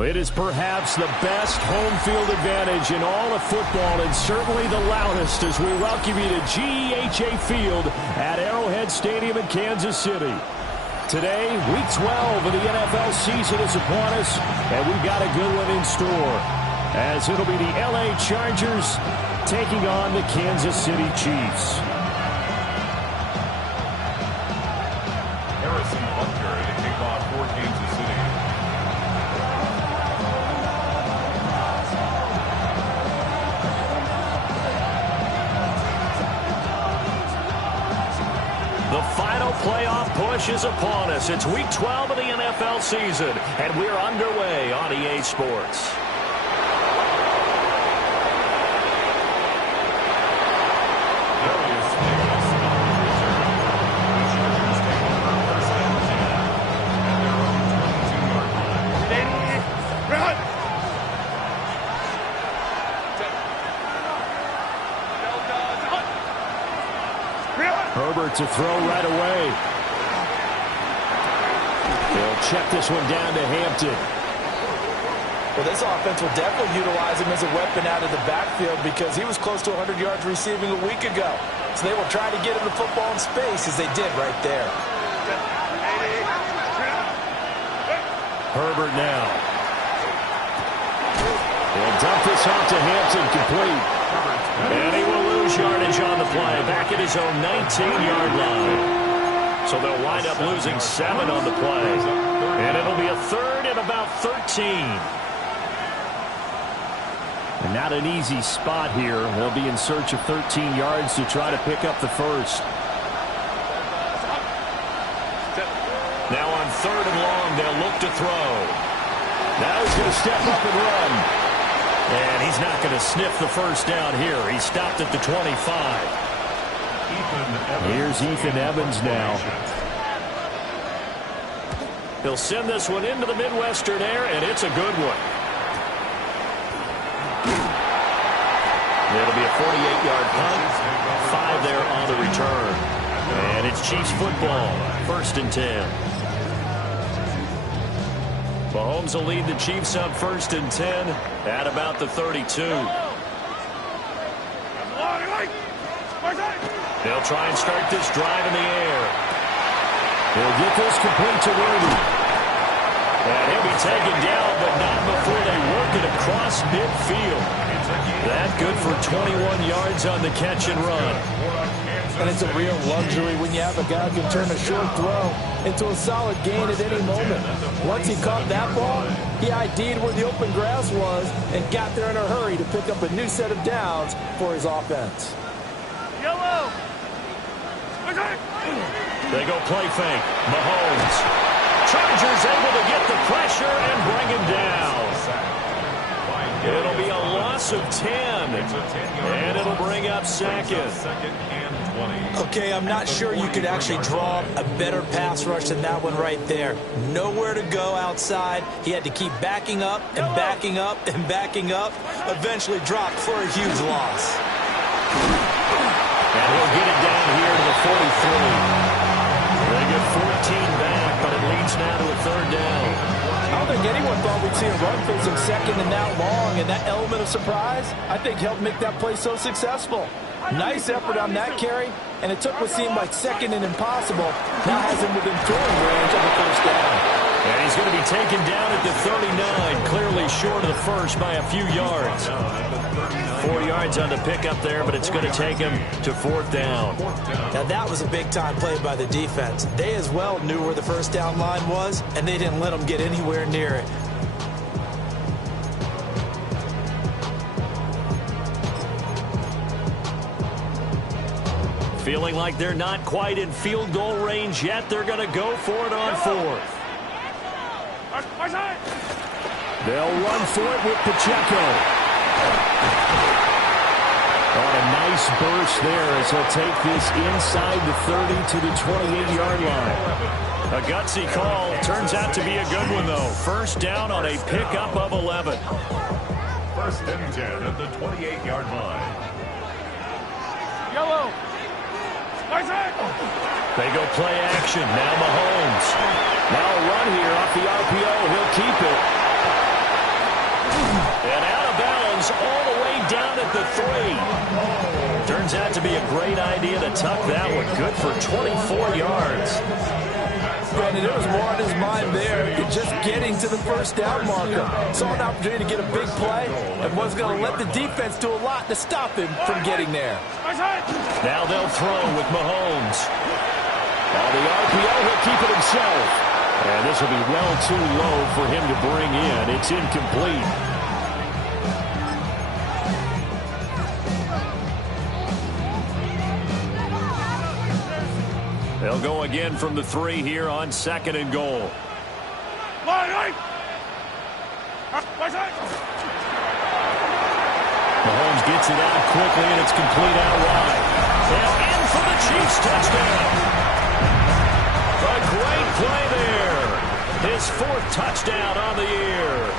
It is perhaps the best home field advantage in all of football, and certainly the loudest, as we welcome you to GEHA Field at Arrowhead Stadium in Kansas City. Today, Week 12 of the NFL season is upon us, and we've got a good one in store, as it'll be the LA Chargers taking on the Kansas City Chiefs. The final playoff push is upon us. It's Week 12 of the NFL season, and we're underway on EA Sports. Herbert to throw right away. They'll check this one down to Hampton. Well, this offense will definitely utilize him as a weapon out of the backfield because he was close to 100 yards receiving a week ago. So they will try to get him the football in space as they did right there. Herbert now. They'll dump this off to Hampton, complete. And he will lose yardage on the play, back at his own 19-yard line. So they'll wind up losing 7 on the play. And it'll be a third and about 13. And not an easy spot here. They'll be in search of 13 yards to try to pick up the first. Now on 3rd and long, they'll look to throw. Now he's going to step up and run. And he's not going to sniff the first down here. He stopped at the 25. Here's Ethan Evans now. He'll send this one into the Midwestern air, and it's a good one. It'll be a 48-yard punt. 5 there on the return. And it's Chiefs football. 1st and 10. Mahomes will lead the Chiefs up 1st and 10 at about the 32. They'll try and start this drive in the air. They'll get this complete to Worthy. And he'll be taken down, but not before they work it across midfield. That good for 21 yards on the catch and run. And it's a real luxury when you have a guy who can turn a short throw into a solid gain at any moment. Once he caught that ball, he ID'd where the open grass was and got there in a hurry to pick up a new set of downs for his offense. Yellow. They go play fake. Mahomes. Chargers able to get the pressure and bring him down. It'll be a loss of 10. And it'll bring up 2nd. Okay, I'm not sure you could actually draw a better pass rush than that one right there. Nowhere to go outside. He had to keep backing up and backing up and backing up. Eventually dropped for a huge loss. And he'll get it down here to the 43. They get 14 back, but it leads now to a 3rd down. I don't think anyone thought we'd see a run facing 2nd and that long, and that element of surprise, I think, helped make that play so successful. Nice effort on that carry, and it took what seemed like 2nd and impossible. Now has him within throwing range of the 1st down. And he's going to be taken down at the 39, clearly short of the first by a few yards. 4 yards on the pickup there, but it's going to take him to 4th down. Now that was a big-time play by the defense. They as well knew where the 1st down line was, and they didn't let them get anywhere near it. Feeling like they're not quite in field goal range yet. They're going to go for it on 4th. They'll run for it with Pacheco. On a nice burst there as he'll take this inside the 30 to the 28-yard line. A gutsy call. Turns out to be a good one, though. 1st down on a pickup of 11. 1st and 10 at the 28-yard line. Yellow. They go play action. Now Mahomes. Now a run here off the RPO. He'll keep it. with the 3. Turns out to be a great idea to tuck that one. Good for 24 yards. Brandon, there was more on his mind there than just getting to the first down marker. Saw an opportunity to get a big play and was going to let the defense do a lot to stop him from getting there. Now they'll throw with Mahomes. On the RPO, he'll keep it himself. And this will be well too low for him to bring in. It's incomplete. They'll go again from the 3 here on 2nd and goal. Mahomes gets it out quickly, and it's complete out wide. And in for the Chiefs touchdown. A great play there. His 4th touchdown on the year.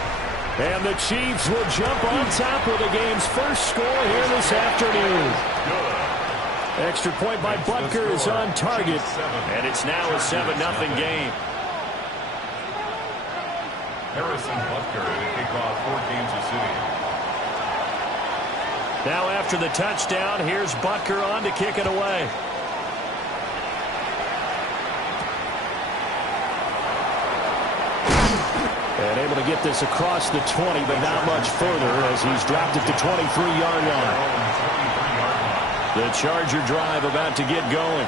And the Chiefs will jump on top of the game's first score here this afternoon. Extra point by Butker is on target. And it's now a 7-0 game. Harrison Butker to kick off for Kansas City. Now after the touchdown, here's Butker on to kick it away. And able to get this across the 20, but not much further as he's dropped it to 23-yard line. The Charger drive about to get going.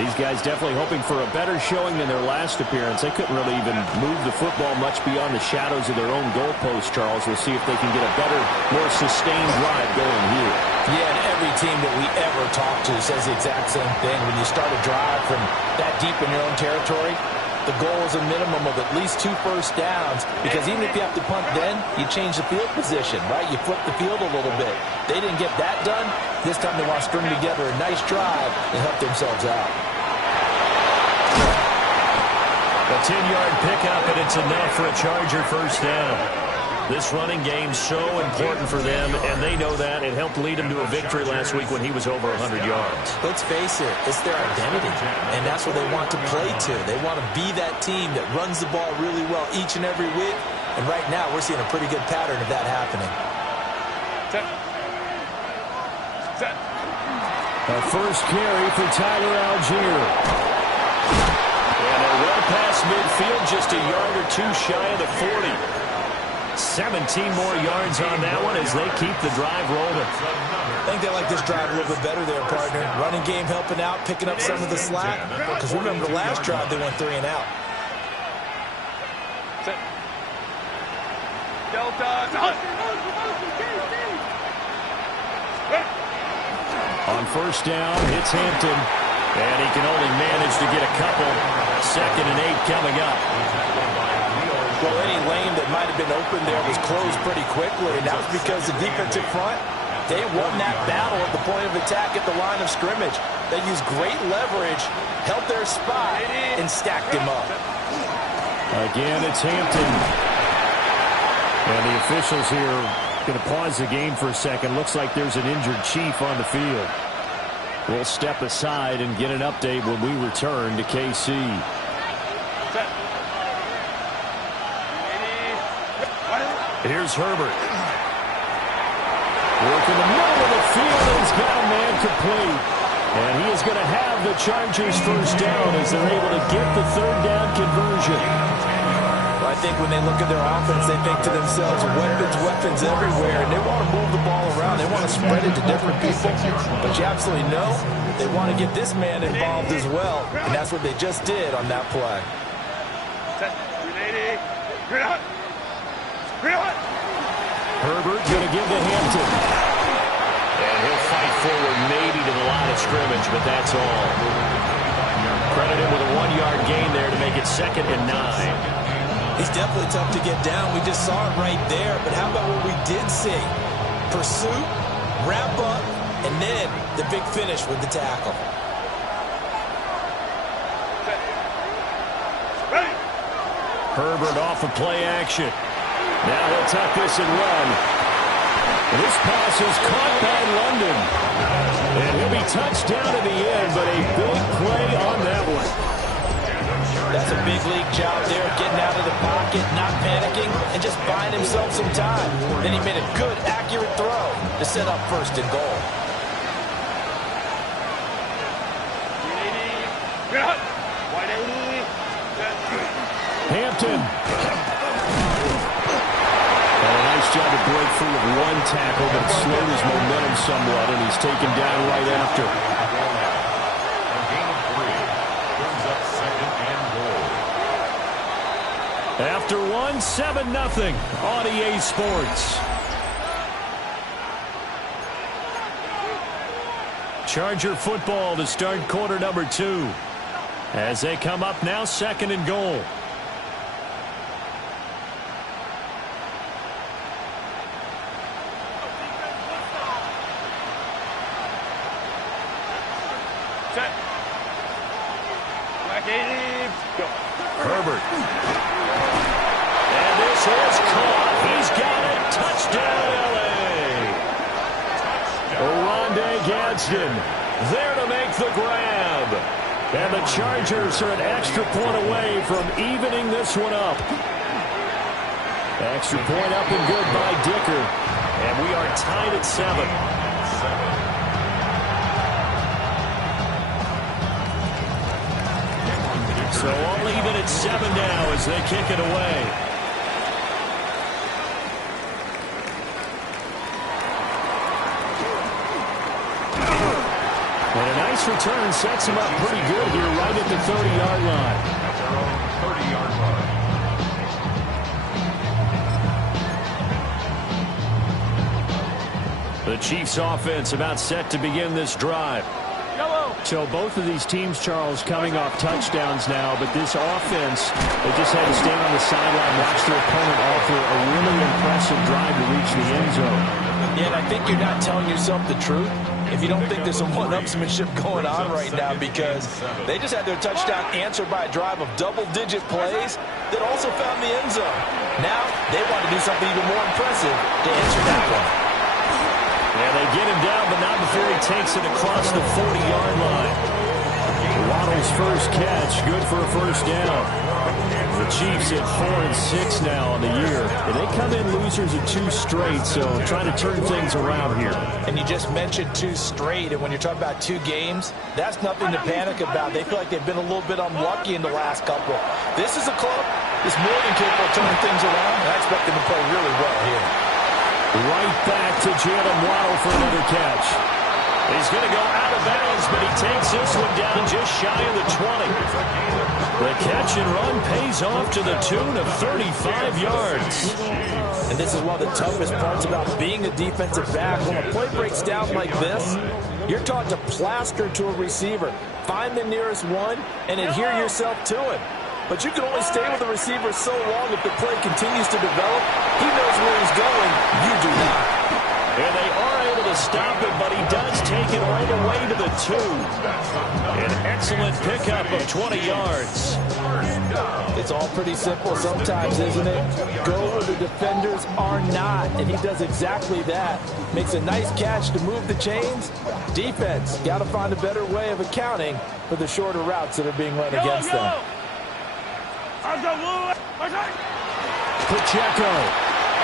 These guys definitely hoping for a better showing than their last appearance. They couldn't really even move the football much beyond the shadows of their own goalpost, Charles. We'll see if they can get a better, more sustained drive going here. Yeah, and every team that we ever talk to says the exact same thing. When you start a drive from that deep in your own territory, the goal is a minimum of at least 2 first downs, because even if you have to punt then, you change the field position, right? You flip the field a little bit. They didn't get that done. This time they want to string together a nice drive and help themselves out. A 10-yard pickup, and it's enough for a Charger first down. This running game's so important for them, and they know that. It helped lead them to a victory last week when he was over 100 yards. Let's face it, it's their identity, and that's what they want to play to. They want to be that team that runs the ball really well each and every week, and right now we're seeing a pretty good pattern of that happening. A first carry for Tyler Algier. And they're well past midfield, just a yard or 2 shy of the 40. 17 more yards on that one as they keep the drive rolling. I think they like this drive a little bit better there, partner. Running game helping out, picking up some of the slack. Because remember the last drive, they went 3 and out. On first down, hits Hampton. And he can only manage to get a couple. 2nd and 8 coming up. Well, any lane that might have been open there was closed pretty quickly, and that was because the defensive front, they won that battle at the point of attack at the line of scrimmage. They used great leverage, held their spot, and stacked him up. Again, it's Hampton. And the officials here going to pause the game for a second. Looks like there's an injured Chief on the field. We'll step aside and get an update when we return to KC. Here's Herbert. Working the middle of the field, and he's got a man complete. And he is going to have the Chargers first down as they're able to get the 3rd down conversion. Well, I think when they look at their offense, they think to themselves, weapons everywhere, and they want to move the ball around. They want to spread it to different people. But you absolutely know they want to get this man involved as well, and that's what they just did on that play. Herbert going to give to Hampton. And he'll fight forward maybe to the line of scrimmage, but that's all. Credit him with a 1-yard gain there to make it 2nd and 9. He's definitely tough to get down. We just saw it right there. But how about what we did see? Pursuit, wrap up, and then the big finish with the tackle. Herbert off of play action. Now he'll tuck this and run. This pass is caught by London. And he'll be touched down in the end, but a big play on that one. That's a big league job there, getting out of the pocket, not panicking, and just buying himself some time. Then he made a good, accurate throw to set up first and goal. Hampton. And a nice job to break free of one tackle, but it slowed his momentum somewhat, and he's taken down right after. After one, 7-0 on EA Sports. Charger football to start quarter number 2. As they come up now, 2nd and goal. Herbert. And this is caught. He's got it. Touchdown, L.A. Oronde Gadsden there to make the grab. And the Chargers are an extra point away from evening this one up. Extra point up and good by Dicker. And we are tied at 7. So all even at 7 now as they kick it away. And a nice return sets him up pretty good here right at the 30-yard line. At their own 30-yard line. The Chiefs offense about set to begin this drive. So both of these teams, Charles, coming off touchdowns now, but this offense, they just had to stand on the sideline, watch their opponent offer a really impressive drive to reach the end zone. Yeah, and I think you're not telling yourself the truth if you don't think there's some one-upsmanship going on right now, because they just had their touchdown answered by a drive of double-digit plays that also found the end zone. Now they want to do something even more impressive to answer that one. And they get him down, but not before he takes it across the 40-yard line. Waddle's first catch, good for a first down. The Chiefs at 4-6 now on the year. And they come in losers of 2 straight, so trying to turn things around here. And you just mentioned 2 straight, and when you're talking about 2 games, that's nothing to panic about. They feel like they've been a little bit unlucky in the last couple. This is a club that's more than capable of turning things around, and I expect them to play really well here. Right back to Jalen Waddle for another catch. He's going to go out of bounds, but he takes this one down just shy of the 20. The catch and run pays off to the tune of 35 yards. And this is one of the toughest parts about being a defensive back. When a play breaks down like this, you're taught to plaster to a receiver. Find the nearest one and adhere yourself to it. But you can only stay with the receiver so long if the play continues to develop. He knows where he's going. You do not. And they are able to stop it, but he does take it all the way to the 2. An excellent pickup of 20 yards. It's all pretty simple sometimes, isn't it? Go where the defenders are not, and he does exactly that. Makes a nice catch to move the chains. Defense, got to find a better way of accounting for the shorter routes that are being run against them. Pacheco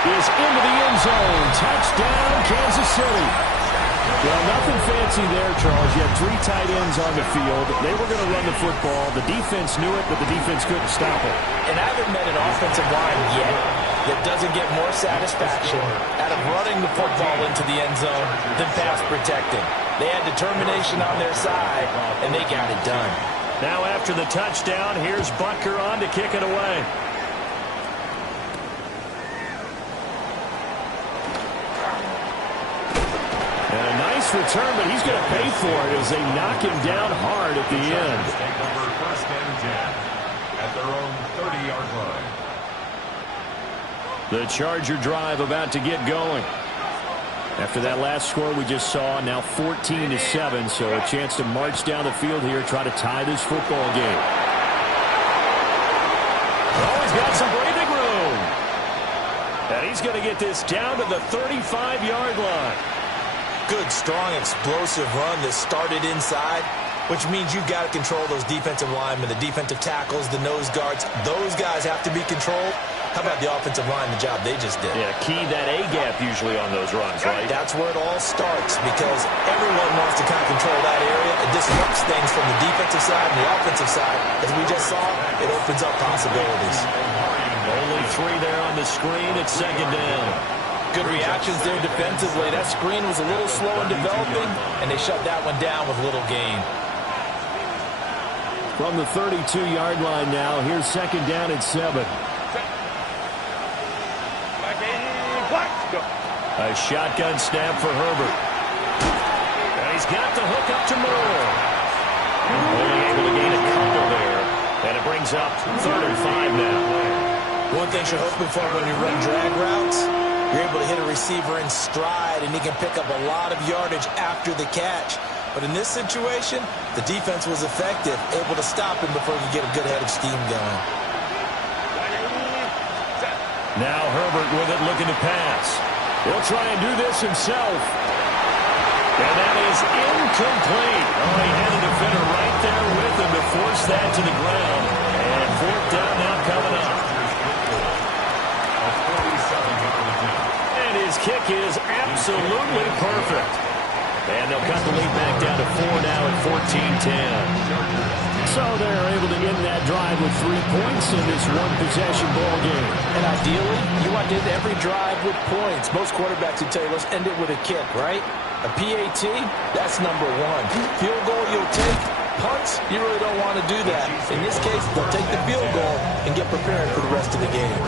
is into the end zone. Touchdown, Kansas City. Well, nothing fancy there, Charles. You had 3 tight ends on the field. They were going to run the football. The defense knew it, but the defense couldn't stop it. And I haven't met an offensive line yet that doesn't get more satisfaction out of running the football into the end zone than pass protecting. They had determination on their side, and they got it done. Now after the touchdown, here's Butker on to kick it away. And a nice return, but he's going to pay for it as they knock him down hard at the end. Take over 1st and 10 at their own 30-yard line. The Charger drive about to get going. After that last score we just saw, now 14-7, so a chance to march down the field here, try to tie this football game. Oh, he's got some breathing room. And he's going to get this down to the 35-yard line. Good, strong, explosive run that started inside, which means you've got to control those defensive linemen, the defensive tackles, the nose guards. Those guys have to be controlled. How about the offensive line, the job they just did? Yeah, key that A-gap usually on those runs, right? That's where it all starts because everyone wants to kind of control that area. It disrupts things from the defensive side and the offensive side. As we just saw, it opens up possibilities. Only 3 there on the screen. It's second down. Good reactions there defensively. That screen was a little slow in developing, and they shut that one down with little gain. From the 32-yard line now, here's second down at 7. A shotgun snap for Herbert. And he's got the hook up to Moore. Only able to gain a couple there. And it brings up 3rd and 5 now. One thing you're hoping for when you run drag routes, you're able to hit a receiver in stride, and he can pick up a lot of yardage after the catch. But in this situation, the defense was effective, able to stop him before he could get a good head of steam going. Now Herbert with it, looking to pass. He'll try and do this himself. And that is incomplete. Oh, he had a defender right there with him to force that to the ground. And 4th down now coming up. And his kick is absolutely perfect. And they'll cut the lead back down to 4 now at 14-10. So they're able to end that drive with 3 points in this one-possession ball game. And ideally, you want to end every drive with points. Most quarterbacks would tell you, let's end it with a kick, right? A PAT, that's number 1. Field goal, you'll take. Punts, you really don't want to do that. In this case, they'll take the field goal and get prepared for the rest of the game.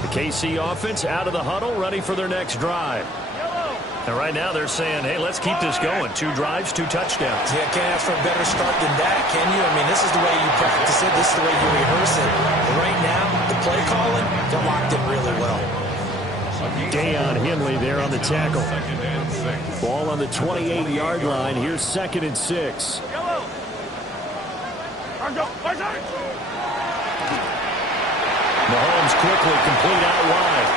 The KC offense out of the huddle, ready for their next drive. And right now they're saying, hey, let's keep this going. 2 drives, 2 touchdowns. Yeah, can't ask for a better start than that, can you? I mean, this is the way you practice it. This is the way you rehearse it. But right now, the play calling, they're locked in really well. Deion Henley there on the tackle. Ball on the 28-yard line. Here's 2nd and 6. Mahomes quickly complete out wide.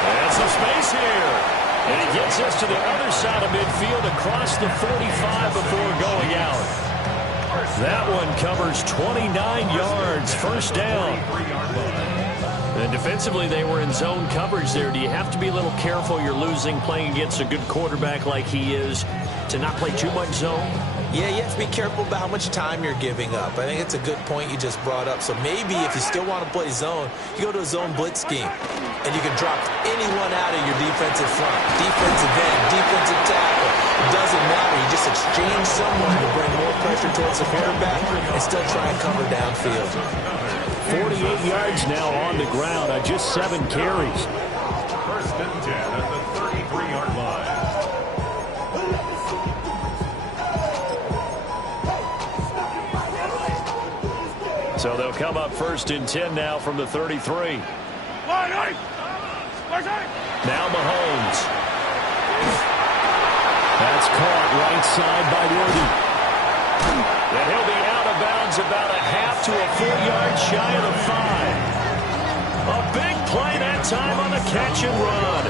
And some space here. And he gets us to the other side of midfield across the 45 before going out. That one covers 29 yards. 1st down. And defensively, they were in zone coverage there. Do you have to be a little careful? You're losing playing against a good quarterback like he is to not play too much zone? Yeah, you have to be careful about how much time you're giving up. I think it's a good point you just brought up. So maybe if you still want to play zone, you go to a zone blitz scheme. And you can drop anyone out of your defensive front. Defensive end, defensive tackle. It doesn't matter. You just exchange someone to bring more pressure towards the quarterback and still try and cover downfield. 48 yards now on the ground on just 7 carries. 1st and 10 at the 33-yard line. So they'll come up 1st and 10 now from the 33. Now Mahomes. That's caught right side by Worthy. And he'll be out of bounds about a half to a full yard shy of the 5. A big play that time on the catch and run.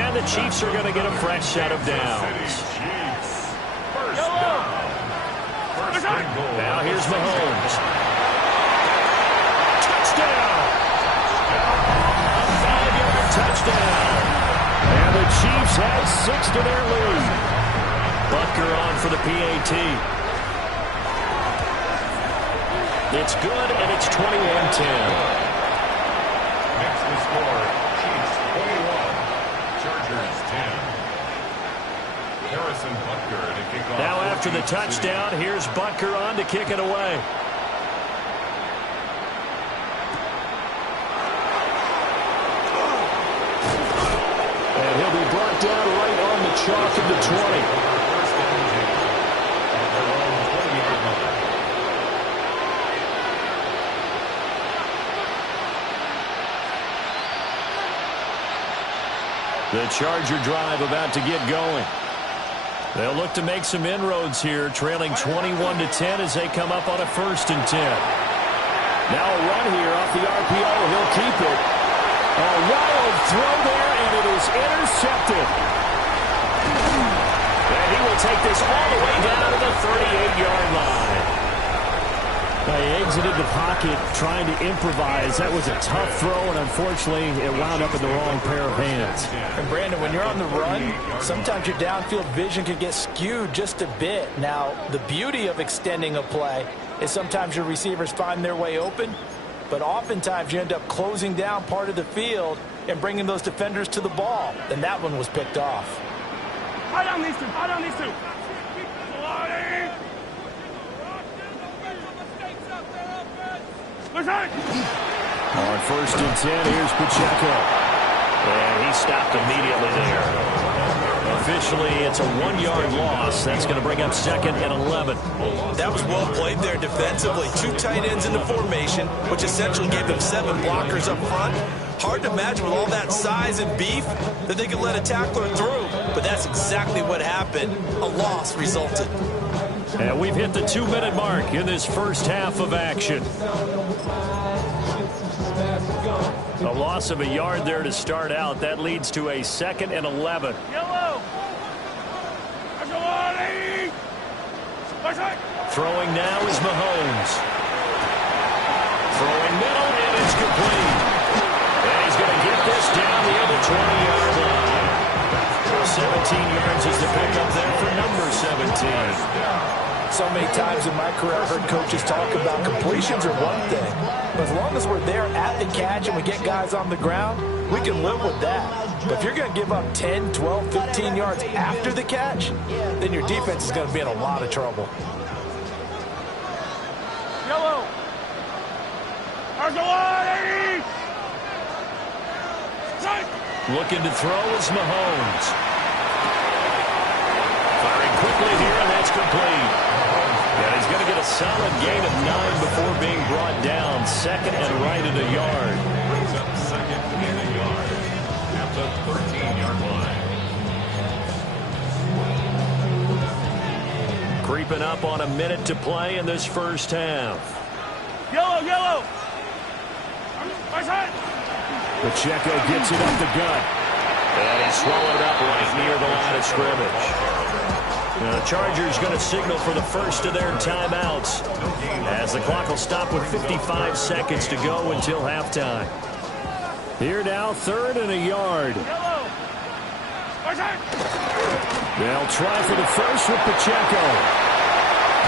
And the Chiefs are going to get a fresh set of downs. Now here's Mahomes. Touchdown! A 5-yard touchdown. And the Chiefs have 6 to their lead. Butker on for the PAT. It's good, and it's 21-10. Next to score, Chiefs 21, Chargers 10. Harrison Butker to kick off. Now after the touchdown, here's Butker on to kick it away. And he'll be brought down right on the chalk of the 20. The Charger drive about to get going. They'll look to make some inroads here, trailing 21-10 as they come up on a 1st and 10. Now a run here off the RPO. He'll keep it. A wild throw there, and it is intercepted. will take this all the way down to the 38-yard line. He exited the pocket trying to improvise. That was a tough throw, and unfortunately, it wound up in the wrong pair of hands. And Brandon, when you're on the run, sometimes your downfield vision can get skewed just a bit. Now, the beauty of extending a play is sometimes your receivers find their way open, but oftentimes you end up closing down part of the field and bringing those defenders to the ball. And that one was picked off. High down these two. High down these two. On 1st and 10, here's Pacheco. And he stopped immediately there. Officially, it's a 1-yard loss. That's going to bring up 2nd and 11. That was well played there defensively. 2 tight ends in the formation, which essentially gave them 7 blockers up front. Hard to imagine with all that size and beef that they could let a tackler through. But that's exactly what happened. A loss resulted. And we've hit the 2-minute mark in this first half of action. A loss of a yard there to start out. That leads to a 2nd and 11. Yellow. Throwing now is Mahomes. Throwing middle, and it's complete. And he's going to get this down the other 20-yard line. 17 yards is the pickup there for number 17. So many times in my career, I've heard coaches talk about completions are one thing. But as long as we're there at the catch and we get guys on the ground, we can live with that. But if you're going to give up 10, 12, 15 yards after the catch, then your defense is going to be in a lot of trouble. Yellow. Looking to throw is Mahomes. Firing quickly here, and that's complete. And he's going to get a solid gain of 9 before being brought down. 2nd and right at a yard. Brings up 2nd and a yard at the 13-yard line. Creeping up on a minute to play in this first half. Yellow, yellow. Pacheco gets it up the gut. And he's swallowed up right near the line of scrimmage. Now the Chargers going to signal for the first of their timeouts as the clock will stop with 55 seconds to go until halftime. Here now, 3rd and a yard. They'll try for the first with Pacheco.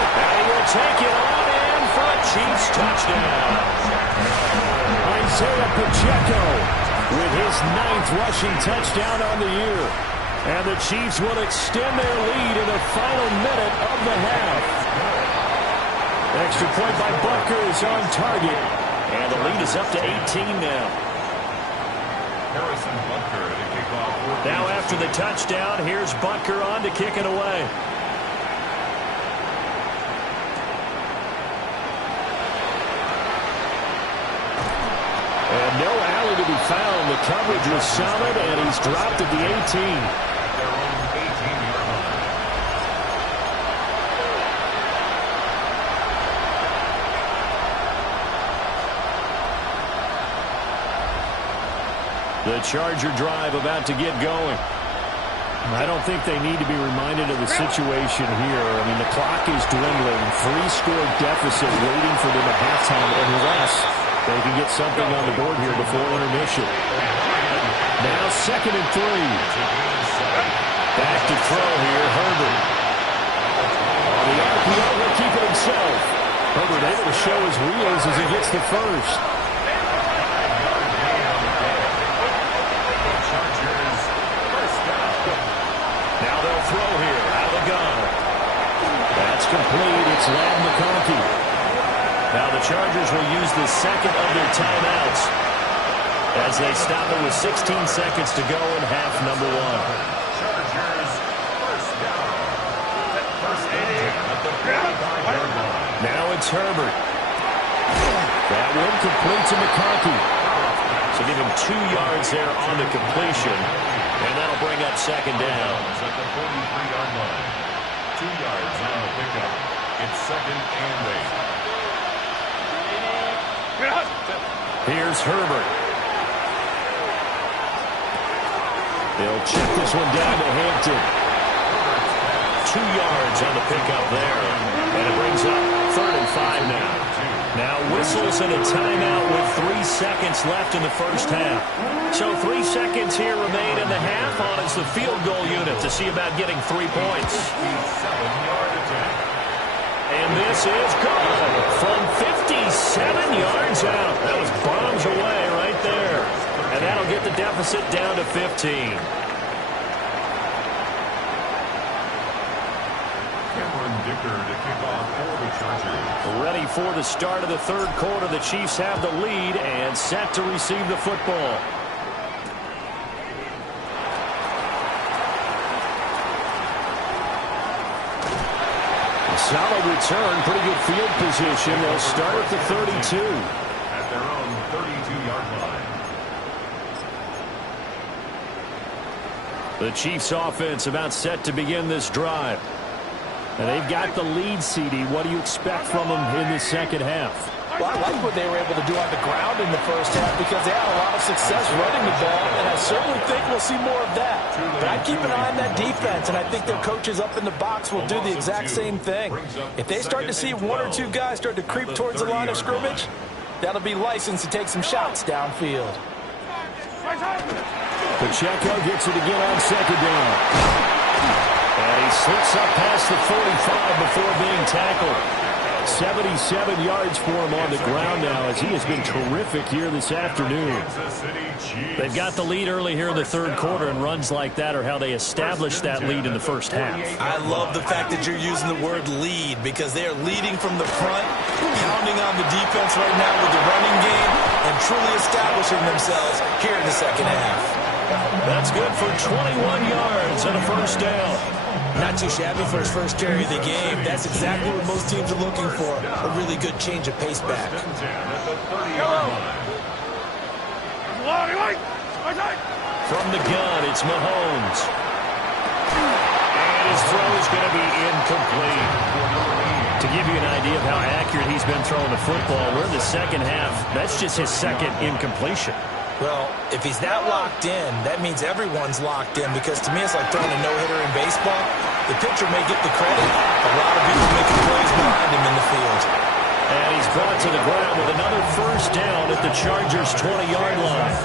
And he will take it on in for a Chiefs touchdown. Isaiah Pacheco with his 9th rushing touchdown on the year. And the Chiefs will extend their lead in the final minute of the half. Extra point by Butker is on target. And the lead is up to 18 now. Harrison Butker to kick off. Now after the touchdown, here's Butker on to kick it away. And no alley to be found. The coverage was solid, and he's dropped at the 18. Their own 18-yard line. The Charger drive about to get going. I don't think they need to be reminded of the situation here. I mean, the clock is dwindling. 3-score deficit waiting for them at halftime unless they can get something on the board here before intermission. Now 2nd and 3. Back to throw here, Herbert. On the RPO, will keep it himself. Herbert able to show his wheels as he gets the first. Now they'll throw here out of the gun. That's complete. It's Ladd McConkey. Now the Chargers will use the 2nd of their timeouts as they stop it with 16 seconds to go in half number 1. Chargers first down. First at the 45-yard line. Now it's Herbert. That one complete to McConkey. So give him 2 yards there on the completion, and that'll bring up 2nd down. At the 43-yard line. 2 yards on the pickup. It's 2nd and 8. Here's Herbert. They'll check this one down to Hampton. 2 yards on the pickup there. And it brings up 3rd and 5 now. Now whistles and a timeout with 3 seconds left in the first half. So 3 seconds here remain in the half on as the field goal unit to see about getting 3 points. And this is good from 57 yards out. That was bombs away right there. And that'll get the deficit down to 15. To kick off for the Chargers. Ready for the start of the 3rd quarter. The Chiefs have the lead and set to receive the football. A solid return, pretty good field position. They'll start at the 32. At their own 32-yard line. The Chiefs offense about set to begin this drive. And they've got the lead, CD. What do you expect from them in the second half? Well, I like what they were able to do on the ground in the first half because they had a lot of success running the ball, and I certainly think we'll see more of that. But I keep an eye on that defense, and I think their coaches up in the box will do the exact same thing. If they start to see 1 or 2 guys start to creep towards the line of scrimmage, that'll be licensed to take some shots downfield. Pacheco gets it again on second down. And he slips up past the 45 before being tackled. 77 yards for him on the ground now as he has been terrific here this afternoon. They've got the lead early here in the 3rd quarter, and runs like that are how they established that lead in the first half. I love the fact that you're using the word lead because they are leading from the front, pounding on the defense right now with the running game, and truly establishing themselves here in the second half. That's good for 21 yards and a first down. Not too shabby for his first carry of the game. That's exactly what most teams are looking for, a really good change of pace back. From the gun, it's Mahomes. And his throw is going to be incomplete. To give you an idea of how accurate he's been throwing the football, we're in the second half. That's just his second incompletion. Well, if he's that locked in, that means everyone's locked in because to me it's like throwing a no-hitter in baseball. The pitcher may get the credit. A lot of people making plays behind him in the field. And he's brought to the ground with another first down at the Chargers' 20-yard line.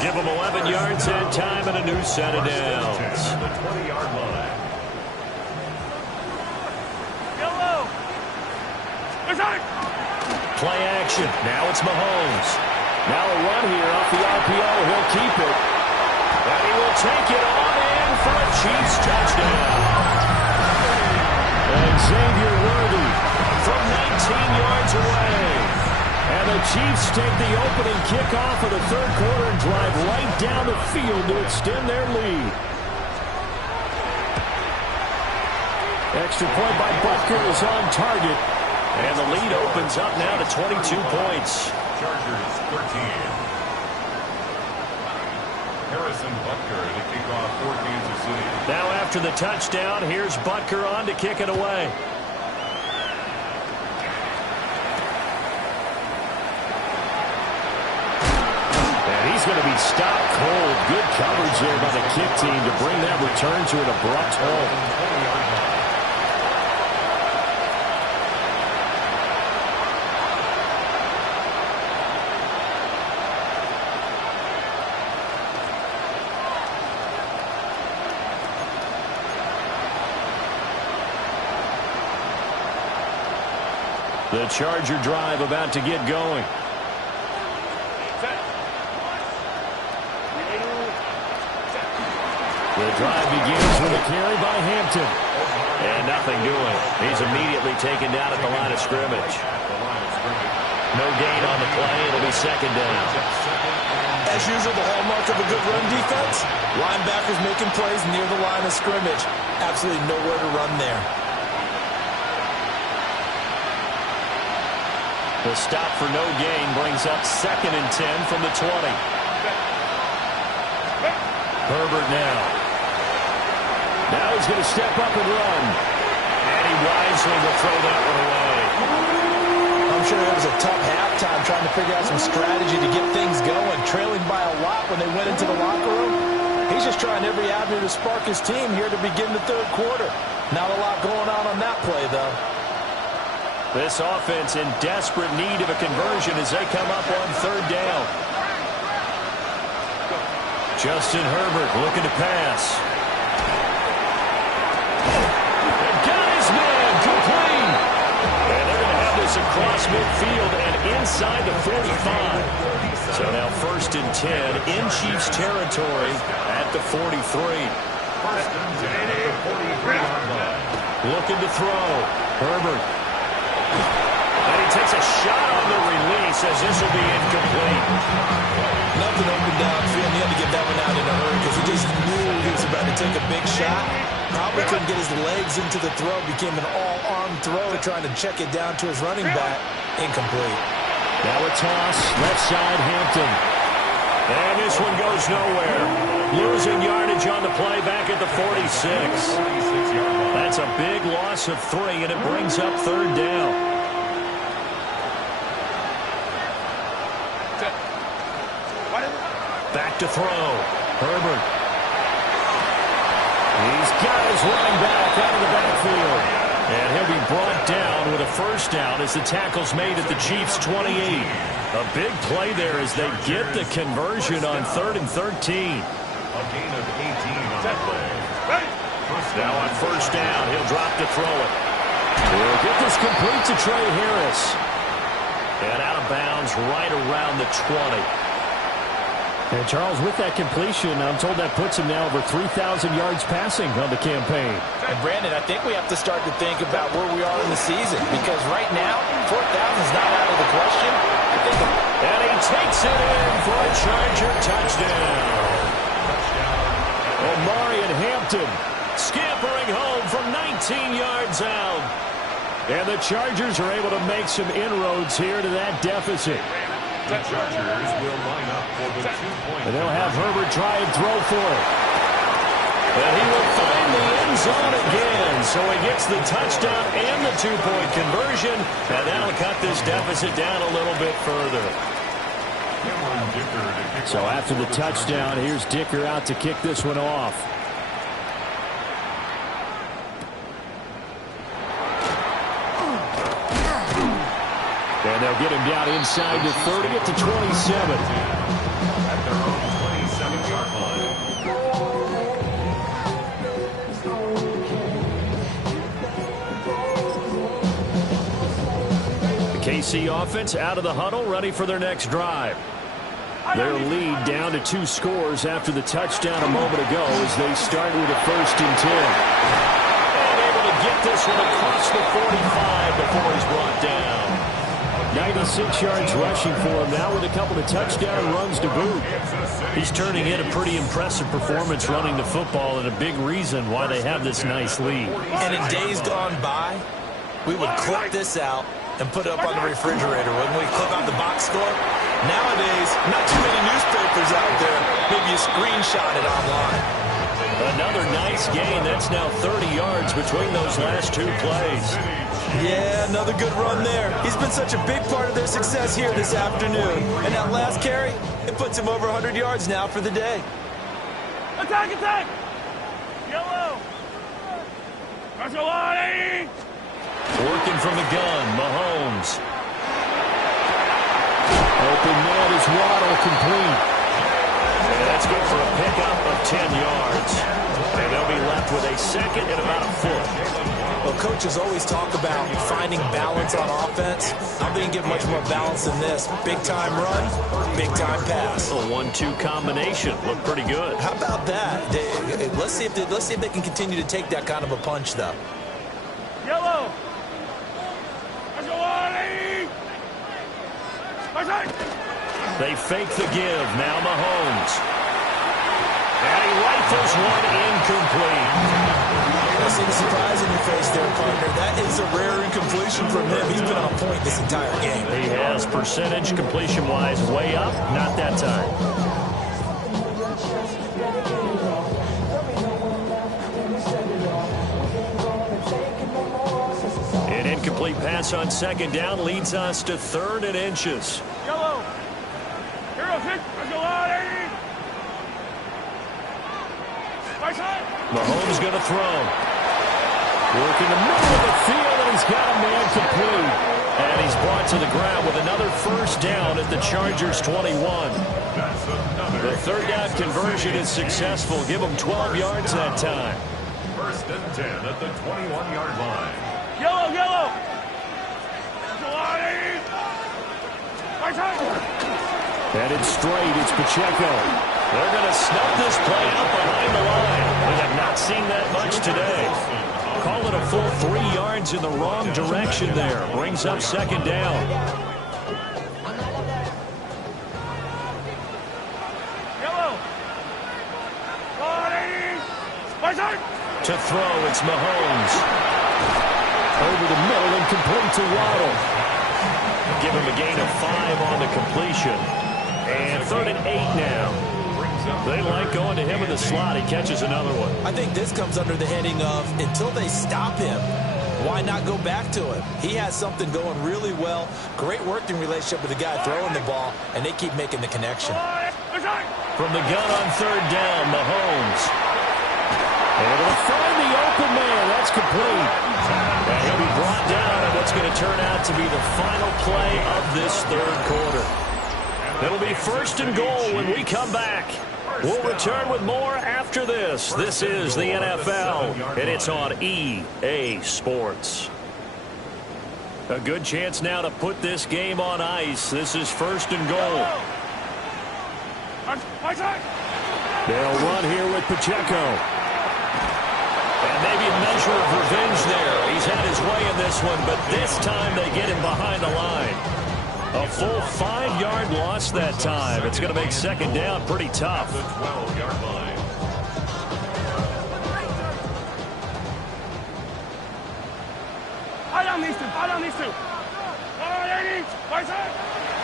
Give him 11 yards that time and a new set of downs. The 20-yard line. Play action. Now it's Mahomes. Now a run here off the RPO. He'll keep it. And he will take it on in for a Chiefs touchdown. And Xavier Worthy from 19 yards away. And the Chiefs take the opening kickoff of the 3rd quarter and drive right down the field to extend their lead. Extra point by Butker is on target. And the lead opens up now to 22 points. Chargers 13. Harrison Butker to kick off for Kansas City. Now after the touchdown, here's Butker on to kick it away. And he's going to be stopped cold. Good coverage there by the kick team to bring that return to an abrupt halt. The Charger drive about to get going. The drive begins with a carry by Hampton. And nothing doing. He's immediately taken down at the line of scrimmage. No gain on the play. It'll be second down. As usual, the hallmark of a good run defense, linebackers making plays near the line of scrimmage. Absolutely nowhere to run there. The stop for no gain brings up 2nd and 10 from the 20. Herbert now. Now he's going to step up and run. And he wisely will throw that one away. I'm sure it was a tough halftime trying to figure out some strategy to get things going. Trailing by a lot when they went into the locker room. He's just trying every avenue to spark his team here to begin the third quarter. Not a lot going on that play, though. This offense in desperate need of a conversion as they come up on third down. Justin Herbert looking to pass. And got his man complete. And they're going to have this across midfield and inside the 45. So now 1st and 10 in Chiefs territory at the 43. Looking to throw. Herbert. And he takes a shot on the release as this will be incomplete. Nothing open downfield. He had to get that one out in a hurry because he just knew he was about to take a big shot. Probably couldn't get his legs into the throw. Became an all-arm throw trying to check it down to his running back. Incomplete. Now a toss. Left side, Hampton. And this one goes nowhere. Losing yardage on the play back at the 46. That's a big loss of 3, and it brings up third down. Back to throw. Herbert. He's got his running back out of the backfield. And he'll be brought down with a first down as the tackle's made at the Chiefs' 28. A big play there as they get the conversion on 3rd and 13. A gain of 18 on that play. Now on first down, he'll drop to throw it. He'll get this complete to Trey Harris. And out of bounds right around the 20. And Charles, with that completion, I'm told that puts him now over 3,000 yards passing on the campaign. And Brandon, I think we have to start to think about where we are in the season because right now, 4,000 is not out of the question. And he takes it in for a Charger touchdown. Omarion Hampton scampering home from 19 yards out. And the Chargers are able to make some inroads here to that deficit. The Chargers will line up for the 2-point. And they'll have Herbert try and throw for it. And he will find the end zone again. So he gets the touchdown and the 2-point conversion. And that'll cut this deficit down a little bit further. So after the touchdown, here's Dicker out to kick this one off. And they'll get him down inside the 30 at the 27. At their own 27-yard line. The KC offense out of the huddle, ready for their next drive. Their lead down to 2 scores after the touchdown a moment ago as they start with a 1st and 10. And able to get this one across the 45 before he's brought down. 96 yards rushing for him now with a couple of touchdown runs to boot. He's turning in a pretty impressive performance running the football and a big reason why they have this nice lead. And in days gone by, we would clip this out and put it up on the refrigerator. When we clip out the box score, nowadays, not too many newspapers out there. Maybe you screenshot it online. Another nice gain. That's now 30 yards between those last 2 plays. Yeah, another good run there. He's been such a big part of their success here this afternoon. And that last carry, it puts him over 100 yards now for the day. Attack, attack! Yellow! Marshall, Working from the gun, Mahomes. Open man is Waddle complete. And that's good for a pickup of 10 yards. And they'll be left with a 2nd and about a foot. Well, coaches always talk about finding balance on offense. I'm going to give much more balance than this. Big-time run, big-time pass. A 1-2 combination. Looked pretty good. How about that? Let's see if they can continue to take that kind of a punch, though. Yellow! They fake the give. Now Mahomes. And he rifles one incomplete. I see the surprise in your face there, partner. That is a rare incompletion from him. He's been on point this entire game. He has percentage completion-wise way up. Not that time. An incomplete pass on 2nd down leads us to 3rd and inches. Yellow! Heroes hit! Mahomes going to throw. Working the middle of the field, and he's got a man complete. And he's brought to the ground with another first down at the Chargers' 21. The third down conversion is successful. Give them 12 yards that time. First and 10 at the 21-yard line. Yellow, yellow. Headed straight, it's Pacheco. They're going to snub this play out behind the line. We have not seen that much today. Call it a full 3 yards in the wrong direction there. Brings up second down. Yellow. To throw, it's Mahomes. Over the middle and complete to Waddle. Give him a gain of 5 on the completion. And 3rd and 8 now. They like going to him in the slot. He catches another one. I think this comes under the heading of until they stop him, why not go back to him? He has something going really well. Great working relationship with the guy throwing the ball, and they keep making the connection. From the gun on 3rd down, Mahomes. Able to find the open man. That's complete. And he'll be brought down at what's going to turn out to be the final play of this 3rd quarter. It'll be 1st and goal when we come back. We'll return with more after this. This is the NFL, and it's on EA Sports. A good chance now to put this game on ice. This is 1st and goal. They'll run here with Pacheco. And maybe a measure of revenge there. He's had his way in this one, but this time they get him behind the line. A full 5-yard loss that time. It's going to make second down pretty tough. The 12-yard line.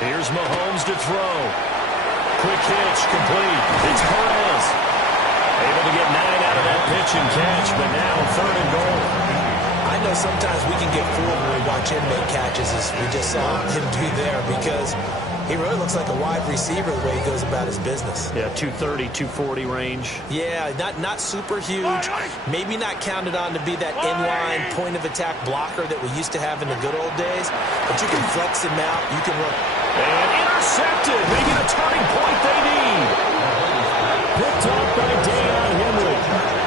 Here's Mahomes to throw. Quick hitch, complete. It's Perez. Able to get 9 out of that pitch and catch, but now 3rd and goal. I know sometimes we can get fooled when we watch him make catches, as we just saw him do there, because he really looks like a wide receiver the way he goes about his business. Yeah, 230, 240 range. Yeah, not super huge. Maybe not counted on to be that inline point-of-attack blocker that we used to have in the good old days, but you can flex him out. You can run. And intercepted. Maybe the turning point they need. Picked off by Deion Henry.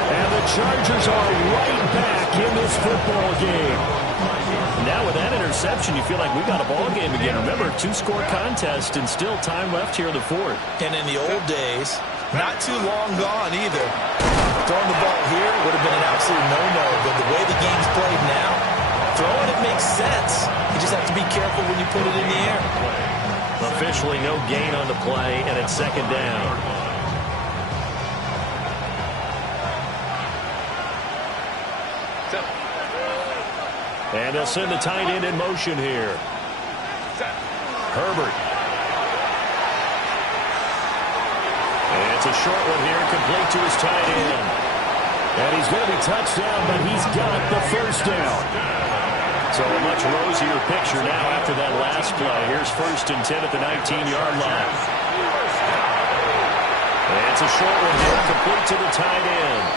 And the Chargers are right back in this football game. Now with that interception, you feel like we got a ball game again. Remember, 2-score contest and still time left here in the 4th. And in the old days, not too long gone either. Throwing the ball here would have been an absolute no-no, but the way the game's played now, throwing it makes sense. You just have to be careful when you put it in the air. Officially no gain on the play, and it's second down. And they'll send the tight end in motion here. Herbert. And it's a short one here, complete to his tight end. And he's going to be touched down, but he's got the first down. So a much rosier picture now after that last play. Here's 1st and 10 at the 19-yard line. And it's a short one here, complete to the tight end.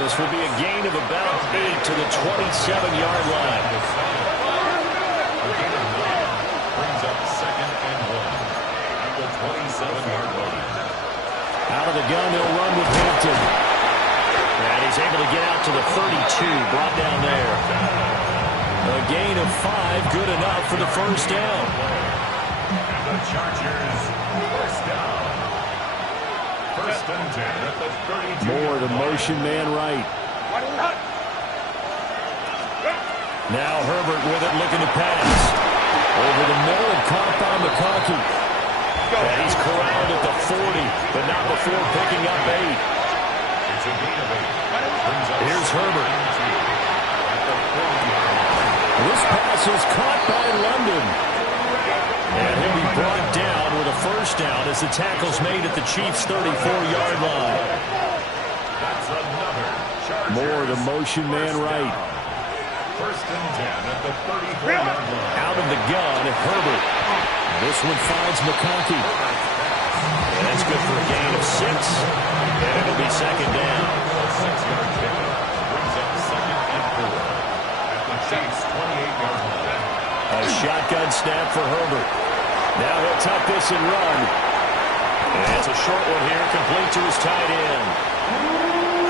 This will be a gain of about 8 to the 27-yard line. Brings up 2nd and 1 at the 27-yard line. Out of the gun, they'll run with Hampton. And he's able to get out to the 32, brought down there. A gain of 5, good enough for the first down. And the Chargers, first down. 1st and 10 at the 32. More the motion man right. Now Herbert with it, looking to pass. Over the middle and caught by McConkey. And he's corralled at the 40, but not before picking up 8. It's a gain of 8. Here's Herbert. This pass is caught by London. And he'll be brought down with a first down as the tackle's made at the Chiefs' 34-yard line. That's another Chargers. More the motion man right. 1st and 10 at the 34-yard line. Out of the gun, Herbert. This one finds McConkey. And that's good for a gain of 6. And it'll be second down. shotgun snap for Herbert. Now he'll tuck this and run. And it's a short one here, complete to his tight end.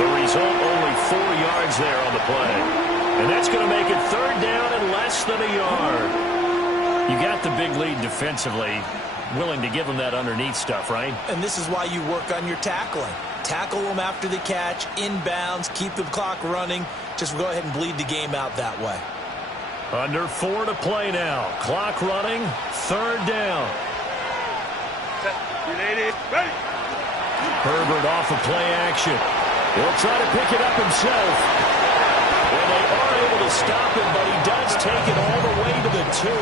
The result, only 4 yards there on the play. And that's going to make it third down and less than a yard. You got the big lead defensively. Willing to give them that underneath stuff, right? And this is why you work on your tackling. Tackle them after the catch, inbounds, keep the clock running. Just go ahead and bleed the game out that way. Under 4 to play now. Clock running, third down. Ready. Herbert off of play action. He'll try to pick it up himself. And they are able to stop him, but he does take it all the way to the 2.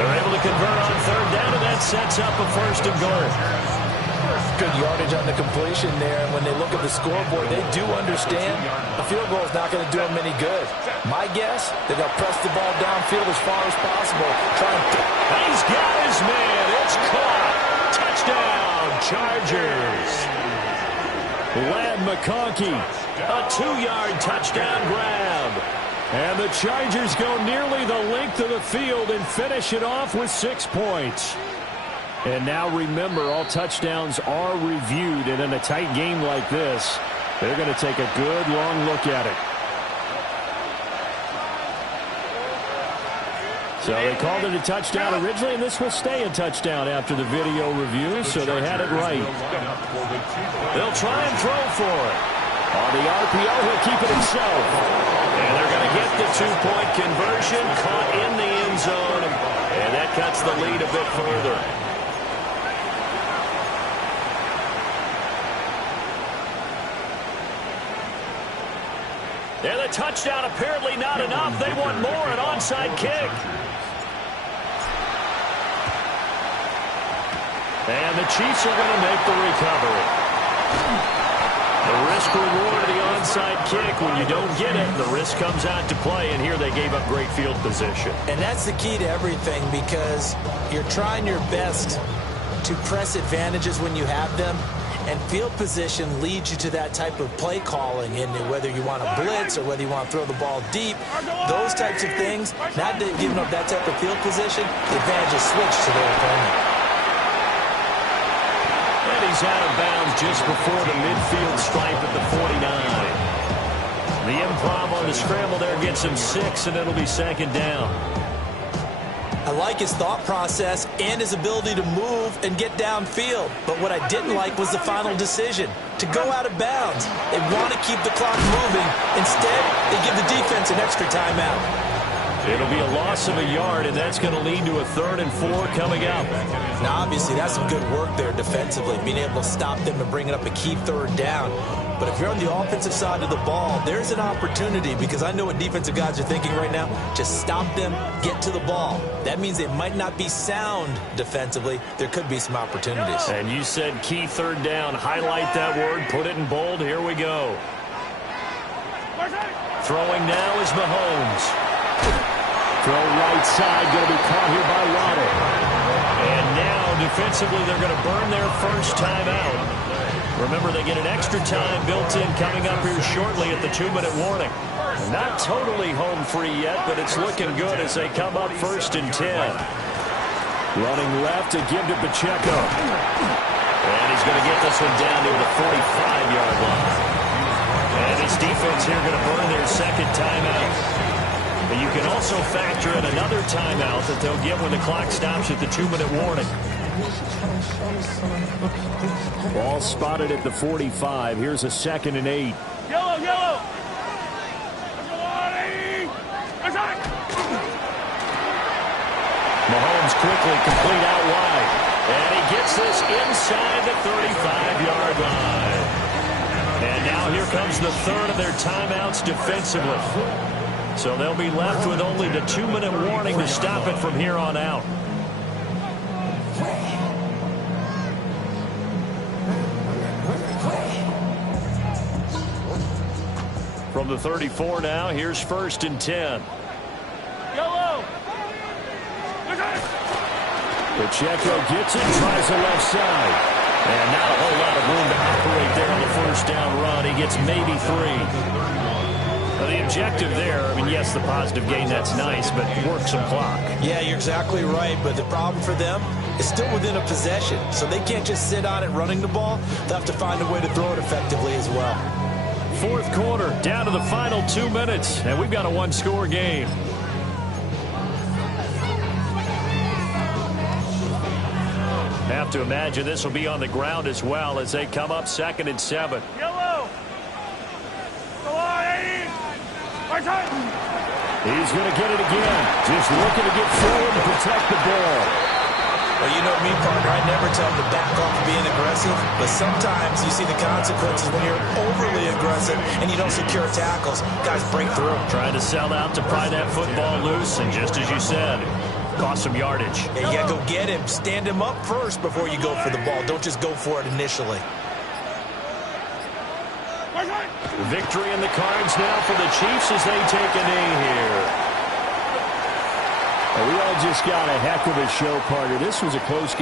They're able to convert on third down, and that sets up a first and goal. Good yardage on the completion there, and when they look at the scoreboard, they do understand a field goal is not going to do them any good. My guess, they're going to press the ball downfield as far as possible. He's got his man. It's caught. Touchdown, Chargers. Ladd McConkey, a 2-yard touchdown grab. And the Chargers go nearly the length of the field and finish it off with 6 points. And now remember, all touchdowns are reviewed, and in a tight game like this, they're going to take a good long look at it. So they called it a touchdown originally, and this will stay a touchdown after the video review, so they had it right. They'll try and throw for it. On the RPO, he'll keep it himself. And they're going to get the 2-point conversion, caught in the end zone, and that cuts the lead a bit further. And the touchdown apparently not enough. They want more, an onside kick. And the Chiefs are going to make the recovery. The risk-reward of the onside kick, when you don't get it, the risk comes out to play, and here they gave up great field position. And that's the key to everything, because you're trying your best to press advantages when you have them, and field position leads you to that type of play calling, and whether you want to blitz or whether you want to throw the ball deep, those types of things. Now that they've given up that type of field position, the advantage is switched to their opponent. And he's out of bounds just before the midfield stripe at the 49. The improv on the scramble there gets him 6, and it'll be second down. I like his thought process and his ability to move and get downfield. But what I didn't like was the final decision, to go out of bounds. They want to keep the clock moving. Instead, they give the defense an extra timeout. It'll be a loss of a yard, and that's going to lead to a 3rd and 4 coming up. Now, obviously, that's some good work there defensively, being able to stop them and bring it up a key 3rd down. But if you're on the offensive side of the ball, there's an opportunity, because I know what defensive guys are thinking right now. Just stop them, get to the ball. That means they might not be sound defensively. There could be some opportunities. And you said key 3rd down. Highlight that word, put it in bold. Here we go. Throwing now is Mahomes. Throw right side, going to be caught here by Waddle. And now, defensively, they're going to burn their first timeout. Remember, they get an extra time built in coming up here shortly at the 2-minute warning. Not totally home free yet, but it's looking good as they come up 1st and 10. Running left to give to Pacheco. And he's going to get this one down to the 45-yard line. And his defense here going to burn their second timeout. But you can also factor in another timeout that they'll get when the clock stops at the 2-minute warning. Ball spotted at the 45. Here's a 2nd and 8. Yellow. Mahomes quickly complete out wide. And he gets this inside the 35-yard line. And now here comes the 3rd of their timeouts defensively. So they'll be left with only the 2-minute warning to stop it from here on out. From the 34 now, here's 1st and 10. Yellow. Pacheco gets it, tries the left side. And not a whole lot of room to operate there on the 1st down run. He gets maybe 3. The objective there, I mean, yes, the positive gain, that's nice, but work some clock. Yeah, you're exactly right, but the problem for them is still within a possession, so they can't just sit on it running the ball. They'll have to find a way to throw it effectively as well. Fourth quarter, down to the final 2 minutes, and we've got a one-score game. Have to imagine this will be on the ground as well as they come up 2nd and 7. Yellow. Go on, 80. Our time. He's going to get it again. Just looking to get forward and protect the ball. Well, you know me, partner, I never tell them to back off being aggressive, but sometimes you see the consequences when you're overly aggressive and you don't secure tackles. Guys break through. Trying to sell out to pry that football loose, and just as you said, cost some yardage. Yeah, you got to go get him. Stand him up first before you go for the ball. Don't just go for it initially. Victory in the cards now for the Chiefs as they take a knee here. We all just got a heck of a show, partner. This was a close game.